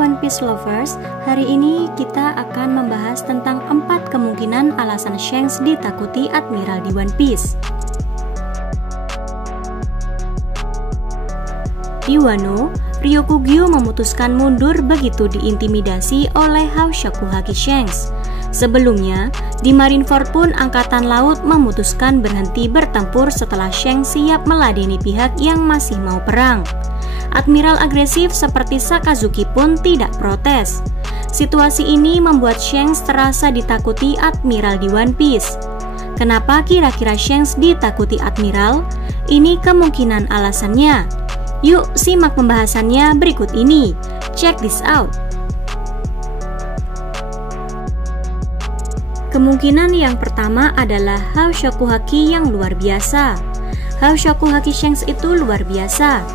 One Piece lovers, hari ini kita akan membahas tentang 4 kemungkinan alasan Shanks ditakuti Admiral di One Piece. Di Wano, Ryokugyu memutuskan mundur begitu diintimidasi oleh Haoshaku-Haki Shanks. Sebelumnya, di Marineford pun Angkatan Laut memutuskan berhenti bertempur setelah Shanks siap meladeni pihak yang masih mau perang. Admiral agresif seperti Sakazuki pun tidak protes. Situasi ini membuat Shanks terasa ditakuti Admiral di One Piece. Kenapa kira-kira Shanks ditakuti Admiral? Ini kemungkinan alasannya. Yuk simak pembahasannya berikut ini. Check this out. Kemungkinan yang pertama adalah Haoshaku-Haki yang luar biasa. Haoshaku-Haki Shanks itu luar biasa.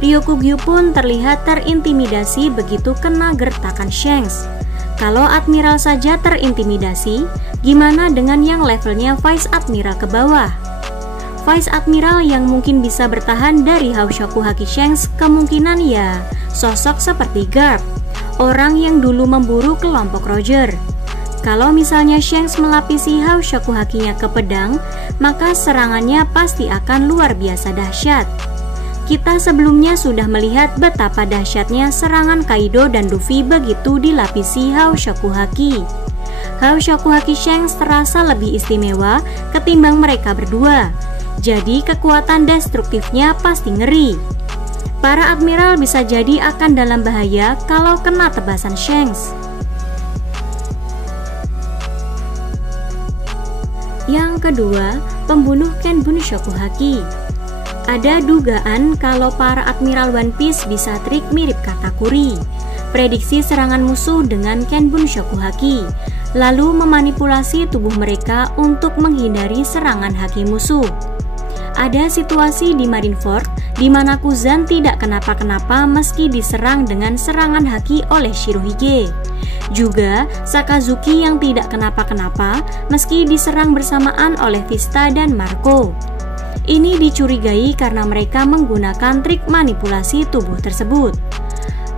Ryokugyu pun terlihat terintimidasi begitu kena gertakan Shanks. Kalau Admiral saja terintimidasi, gimana dengan yang levelnya Vice Admiral ke bawah? Vice Admiral yang mungkin bisa bertahan dari Haoshaku-Haki Shanks kemungkinan ya sosok seperti Garp, orang yang dulu memburu kelompok Roger. Kalau misalnya Shanks melapisi Haoshaku-Hakinya ke pedang, maka serangannya pasti akan luar biasa dahsyat. Kita sebelumnya sudah melihat betapa dahsyatnya serangan Kaido dan Luffy begitu dilapisi Haoshaku-Haki. Haoshaku-Haki Shanks terasa lebih istimewa ketimbang mereka berdua. Jadi kekuatan destruktifnya pasti ngeri. Para admiral bisa jadi akan dalam bahaya kalau kena tebasan Shanks. Yang kedua, pembunuh Ken Bunshoku-Haki. Ada dugaan kalau para admiral One Piece bisa trik mirip Katakuri, prediksi serangan musuh dengan Ken Bunshoku-Haki, lalu memanipulasi tubuh mereka untuk menghindari serangan haki musuh. Ada situasi di Marineford di mana Kuzan tidak kenapa-kenapa meski diserang dengan serangan haki oleh Shirohige. Juga Sakazuki yang tidak kenapa-kenapa meski diserang bersamaan oleh Vista dan Marco. Ini dicurigai karena mereka menggunakan trik manipulasi tubuh tersebut.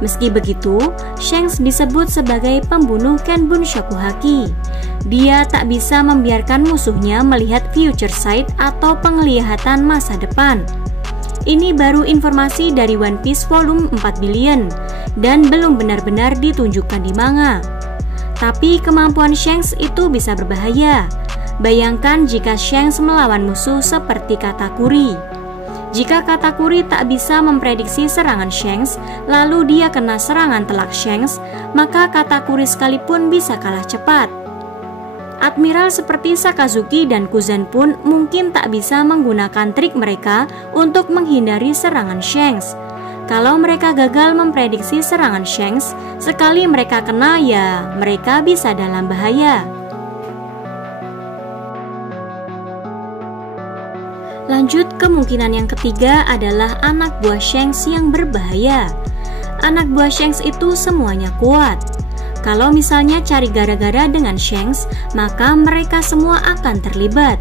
Meski begitu, Shanks disebut sebagai pembunuh Ken Bunshoku-Haki. Dia tak bisa membiarkan musuhnya melihat future sight atau penglihatan masa depan. Ini baru informasi dari One Piece volume 4 billion dan belum benar-benar ditunjukkan di manga. Tapi kemampuan Shanks itu bisa berbahaya. Bayangkan jika Shanks melawan musuh seperti Katakuri. Jika Katakuri tak bisa memprediksi serangan Shanks, lalu dia kena serangan telak Shanks, maka Katakuri sekalipun bisa kalah cepat. Admiral seperti Sakazuki dan Kuzan pun mungkin tak bisa menggunakan trik mereka untuk menghindari serangan Shanks. Kalau mereka gagal memprediksi serangan Shanks, sekali mereka kena ya mereka bisa dalam bahaya. Lanjut, kemungkinan yang ketiga adalah anak buah Shanks yang berbahaya. Anak buah Shanks itu semuanya kuat. Kalau misalnya cari gara-gara dengan Shanks, maka mereka semua akan terlibat.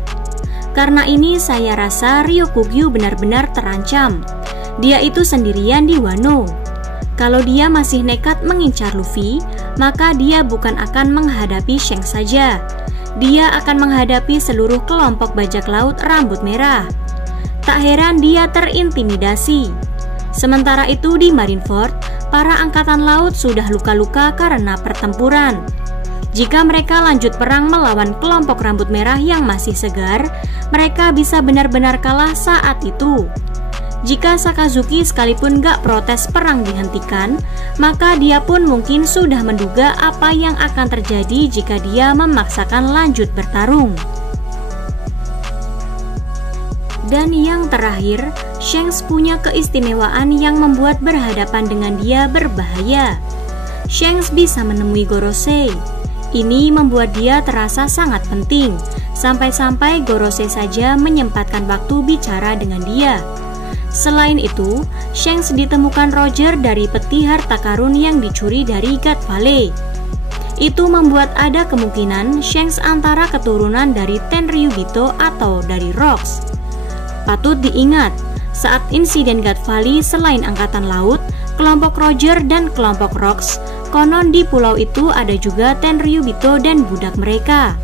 Karena ini saya rasa Ryokugyu benar-benar terancam. Dia itu sendirian di Wano. Kalau dia masih nekat mengincar Luffy, maka dia bukan akan menghadapi Shanks saja. Dia akan menghadapi seluruh kelompok bajak laut rambut merah. Tak heran dia terintimidasi. Sementara itu di Marineford, para angkatan laut sudah luka-luka karena pertempuran. Jika mereka lanjut perang melawan kelompok rambut merah yang masih segar, mereka bisa benar-benar kalah saat itu. Jika Sakazuki sekalipun gak protes perang dihentikan, maka dia pun mungkin sudah menduga apa yang akan terjadi jika dia memaksakan lanjut bertarung. Dan yang terakhir, Shanks punya keistimewaan yang membuat berhadapan dengan dia berbahaya. Shanks bisa menemui Gorosei. Ini membuat dia terasa sangat penting, sampai-sampai Gorosei saja menyempatkan waktu bicara dengan dia. Selain itu, Shanks ditemukan Roger dari peti harta karun yang dicuri dari God Valley. Itu membuat ada kemungkinan Shanks antara keturunan dari Tenryubito atau dari Rocks. Patut diingat, saat insiden God Valley selain Angkatan Laut, kelompok Roger dan kelompok Rocks Konon di pulau itu ada juga Tenryubito dan budak mereka.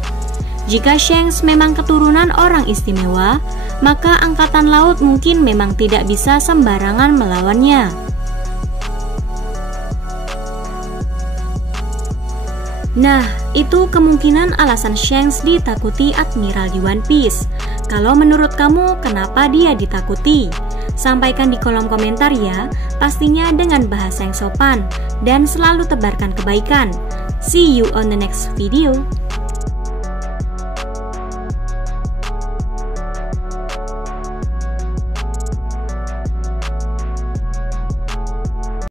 Jika Shanks memang keturunan orang istimewa, maka angkatan laut mungkin memang tidak bisa sembarangan melawannya. Nah, itu kemungkinan alasan Shanks ditakuti Admiral di One Piece. Kalau menurut kamu, kenapa dia ditakuti? Sampaikan di kolom komentar ya, pastinya dengan bahasa yang sopan, dan selalu tebarkan kebaikan. See you on the next video.